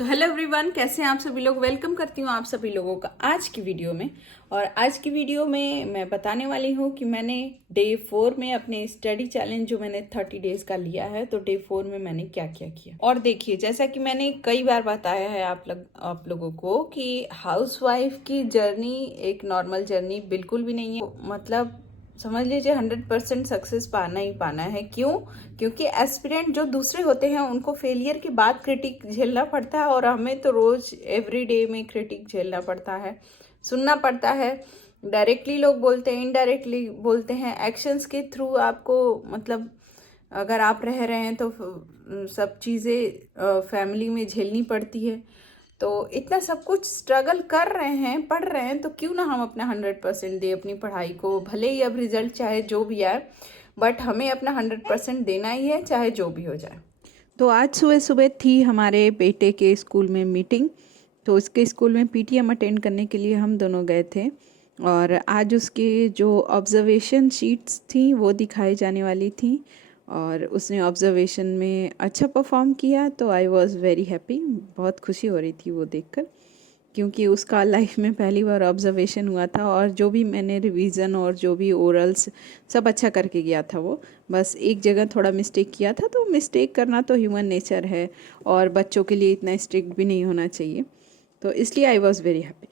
तो hello everyone, कैसे हैं आप सभी लोग। वेलकम करती हूँ आप सभी लोगों का आज की वीडियो में। और आज की वीडियो में मैं बताने वाली हूँ कि मैंने डे 4 में अपने स्टडी चैलेंज जो मैंने 30 डेज का लिया है, तो डे 4 में मैंने क्या क्या किया। और देखिए, जैसा कि मैंने कई बार बताया है आप लोगों को कि हाउसवाइफ की जर्नी एक नॉर्मल जर्नी बिल्कुल भी नहीं है। मतलब समझ लीजिए 100% सक्सेस पाना ही पाना है। क्यों? क्योंकि एस्पिरेंट जो दूसरे होते हैं उनको फेलियर के बाद क्रिटिक झेलना पड़ता है, और हमें तो रोज एवरी डे में क्रिटिक झेलना पड़ता है, सुनना पड़ता है। डायरेक्टली लोग बोलते हैं, इनडायरेक्टली बोलते हैं, एक्शंस के थ्रू आपको, मतलब अगर आप रह रहे हैं तो सब चीज़ें फैमिली में झेलनी पड़ती है। तो इतना सब कुछ स्ट्रगल कर रहे हैं, पढ़ रहे हैं, तो क्यों ना हम अपना 100% दे अपनी पढ़ाई को। भले ही अब रिजल्ट चाहे जो भी आए, बट हमें अपना 100% देना ही है, चाहे जो भी हो जाए। तो आज सुबह सुबह थी हमारे बेटे के स्कूल में मीटिंग। तो उसके स्कूल में पीटीएम अटेंड करने के लिए हम दोनों गए थे। और आज उसकी जो ऑब्जर्वेशन शीट्स थी वो दिखाई जाने वाली थी, और उसने ऑब्जर्वेशन में अच्छा परफॉर्म किया। तो आई वॉज़ वेरी हैप्पी, बहुत खुशी हो रही थी वो देखकर, क्योंकि उसका लाइफ में पहली बार ऑब्जर्वेशन हुआ था। और जो भी मैंने रिवीजन और जो भी ओरल्स सब अच्छा करके गया था, वो बस एक जगह थोड़ा मिस्टेक किया था। तो मिस्टेक करना तो ह्यूमन नेचर है, और बच्चों के लिए इतना स्ट्रिक्ट भी नहीं होना चाहिए। तो इसलिए आई वॉज़ वेरी हैप्पी।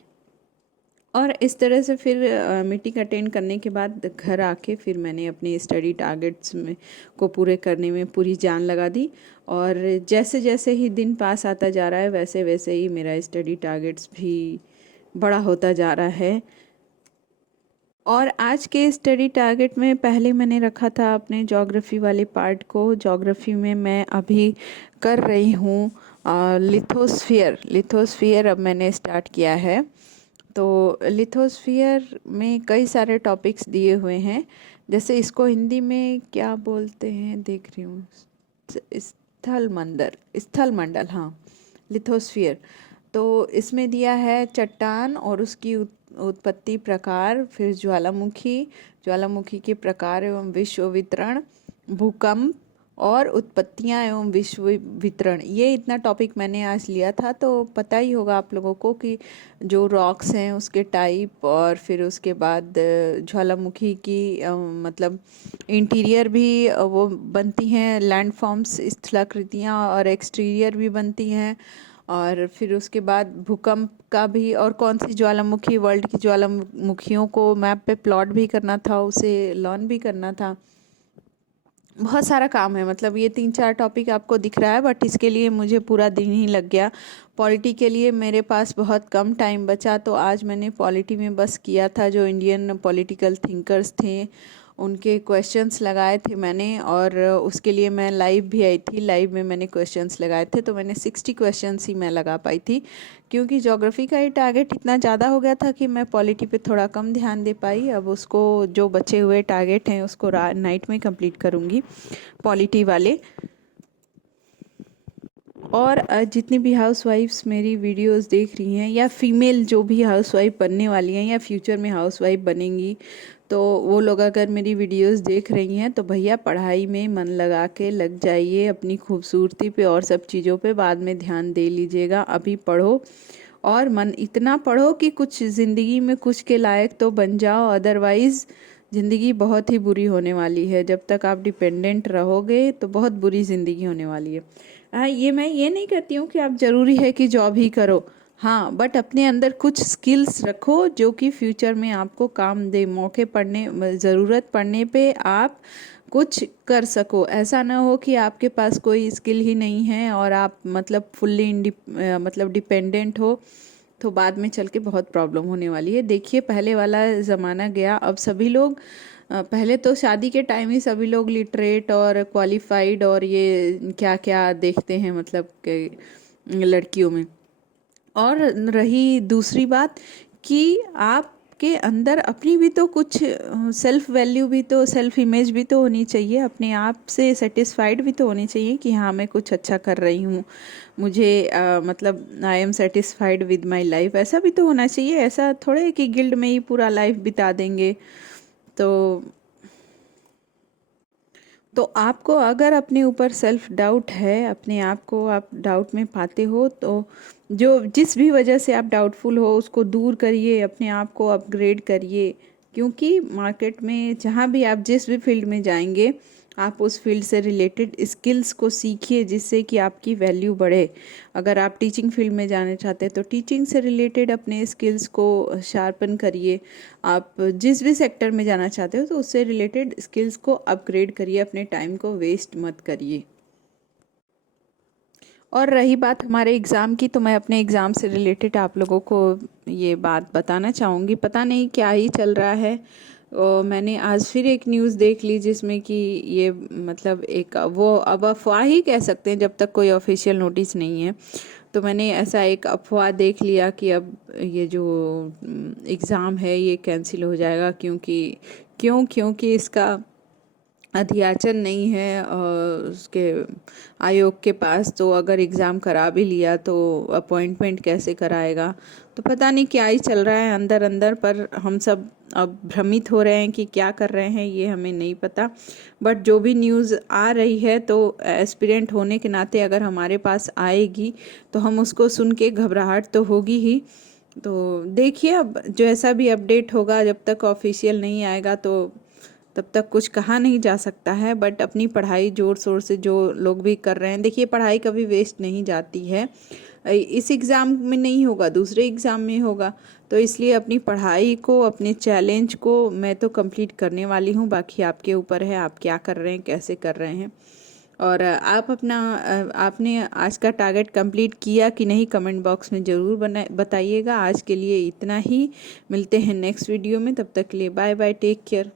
और इस तरह से फिर मीटिंग अटेंड करने के बाद घर आके फिर मैंने अपने स्टडी टारगेट्स में को पूरे करने में पूरी जान लगा दी। और जैसे जैसे ही दिन पास आता जा रहा है, वैसे वैसे ही मेरा स्टडी टारगेट्स भी बड़ा होता जा रहा है। और आज के स्टडी टारगेट में पहले मैंने रखा था अपने ज्योग्राफी वाले पार्ट को। ज्योग्राफी में मैं अभी कर रही हूँ लिथोस्फियर अब मैंने स्टार्ट किया है। तो लिथोस्फियर में कई सारे टॉपिक्स दिए हुए हैं। जैसे इसको हिंदी में क्या बोलते हैं, देख रही हूँ, स्थल मंडल, हाँ, लिथोस्फियर। तो इसमें दिया है चट्टान और उसकी उत्पत्ति प्रकार, फिर ज्वालामुखी के प्रकार एवं विश्व वितरण, भूकंप और उत्पत्तियां एवं विश्व वितरण। ये इतना टॉपिक मैंने आज लिया था। तो पता ही होगा आप लोगों को कि जो रॉक्स हैं उसके टाइप, और फिर उसके बाद ज्वालामुखी की मतलब इंटीरियर भी वो बनती हैं, लैंडफॉर्म्स, स्थलाकृतियाँ, और एक्सटीरियर भी बनती हैं। और फिर उसके बाद भूकंप का भी, और कौन सी ज्वालामुखी, वर्ल्ड की ज्वालामुखियों को मैप पे प्लॉट भी करना था, उसे लर्न भी करना था। बहुत सारा काम है। मतलब ये 3-4 टॉपिक आपको दिख रहा है, बट इसके लिए मुझे पूरा दिन ही लग गया। पॉलिटी के लिए मेरे पास बहुत कम टाइम बचा, तो आज मैंने पॉलिटी में बस किया था जो इंडियन पॉलिटिकल थिंकर्स थे उनके क्वेश्चंस लगाए थे मैंने। और उसके लिए मैं लाइव भी आई थी, लाइव में मैंने क्वेश्चंस लगाए थे। तो मैंने 60 क्वेश्चंस ही मैं लगा पाई थी, क्योंकि ज्योग्राफी का ही टारगेट इतना ज़्यादा हो गया था कि मैं पॉलिटी पे थोड़ा कम ध्यान दे पाई। अब उसको, जो बचे हुए टारगेट हैं उसको नाइट में कंप्लीट करूँगी, पॉलिटी वाले। और जितनी भी हाउसवाइफ्स मेरी वीडियोस देख रही हैं, या फीमेल जो भी हाउसवाइफ बनने वाली हैं या फ्यूचर में हाउसवाइफ बनेंगी, तो वो लोग अगर मेरी वीडियोस देख रही हैं तो भैया पढ़ाई में मन लगा के लग जाइए। अपनी खूबसूरती पे और सब चीज़ों पे बाद में ध्यान दे लीजिएगा। अभी पढ़ो, और मन इतना पढ़ो कि कुछ ज़िंदगी में कुछ के लायक तो बन जाओ। अदरवाइज़ ज़िंदगी बहुत ही बुरी होने वाली है। जब तक आप डिपेंडेंट रहोगे तो बहुत बुरी ज़िंदगी होने वाली है। ये मैं ये नहीं कहती हूँ कि आप ज़रूरी है कि जॉब ही करो, हाँ, बट अपने अंदर कुछ स्किल्स रखो जो कि फ्यूचर में आपको काम दे। मौके पड़ने, ज़रूरत पड़ने पे आप कुछ कर सको। ऐसा ना हो कि आपके पास कोई स्किल ही नहीं है और आप मतलब फुल्ली मतलब डिपेंडेंट हो, तो बाद में चल के बहुत प्रॉब्लम होने वाली है। देखिए, पहले वाला ज़माना गया। अब सभी लोग, पहले तो शादी के टाइम ही सभी लोग लिटरेट और क्वालिफाइड और ये क्या क्या देखते हैं, मतलब लड़कियों में। और रही दूसरी बात कि आपके अंदर अपनी भी तो कुछ सेल्फ वैल्यू भी तो, सेल्फ इमेज भी तो होनी चाहिए। अपने आप से सेटिस्फाइड भी तो होनी चाहिए कि हाँ, मैं कुछ अच्छा कर रही हूँ, मुझे मतलब I am satisfied with my life, ऐसा भी तो होना चाहिए। ऐसा थोड़े है कि गिल्ड में ही पूरा लाइफ बिता देंगे। तो तो आपको अगर अपने ऊपर सेल्फ डाउट है, अपने आप को आप डाउट में पाते हो, तो जो जिस भी वजह से आप डाउटफुल हो उसको दूर करिए, अपने आप को अपग्रेड करिए। क्योंकि मार्केट में जहाँ भी आप जिस भी फील्ड में जाएंगे, आप उस फील्ड से रिलेटेड स्किल्स को सीखिए जिससे कि आपकी वैल्यू बढ़े। अगर आप टीचिंग फील्ड में जाना चाहते हैं तो टीचिंग से रिलेटेड अपने स्किल्स को शार्पन करिए। आप जिस भी सेक्टर में जाना चाहते हो तो उससे रिलेटेड स्किल्स को अपग्रेड करिए, अपने टाइम को वेस्ट मत करिए। और रही बात हमारे एग्ज़ाम की, तो मैं अपने एग्ज़ाम से रिलेटेड आप लोगों को ये बात बताना चाहूँगी। पता नहीं क्या ही चल रहा है, और मैंने आज फिर एक न्यूज़ देख ली जिसमें कि ये मतलब एक वो अब अफवाह ही कह सकते हैं जब तक कोई ऑफिशियल नोटिस नहीं है। तो मैंने ऐसा एक अफवाह देख लिया कि अब ये जो एग्ज़ाम है ये कैंसिल हो जाएगा, क्योंकि इसका अध्याचन नहीं है उसके आयोग के पास। तो अगर एग्ज़ाम करा भी लिया तो अपॉइंटमेंट कैसे कराएगा। तो पता नहीं क्या ही चल रहा है अंदर अंदर, पर हम सब अब भ्रमित हो रहे हैं कि क्या कर रहे हैं ये हमें नहीं पता। बट जो भी न्यूज़ आ रही है तो एस्पिरेंट होने के नाते अगर हमारे पास आएगी तो हम उसको सुन के घबराहट तो होगी ही। तो देखिए, अब जो ऐसा भी अपडेट होगा, जब तक ऑफिशियल नहीं आएगा तो तब तक कुछ कहा नहीं जा सकता है। बट अपनी पढ़ाई ज़ोर शोर से जो लोग भी कर रहे हैं, देखिए पढ़ाई कभी वेस्ट नहीं जाती है। इस एग्ज़ाम में नहीं होगा, दूसरे एग्ज़ाम में होगा। तो इसलिए अपनी पढ़ाई को, अपने चैलेंज को मैं तो कंप्लीट करने वाली हूँ। बाकी आपके ऊपर है, आप क्या कर रहे हैं, कैसे कर रहे हैं। और आपने आज का टारगेट कंप्लीट किया कि नहीं, कमेंट बॉक्स में ज़रूर बताइएगा। आज के लिए इतना ही, मिलते हैं नेक्स्ट वीडियो में। तब तक के लिए बाय बाय, टेक केयर।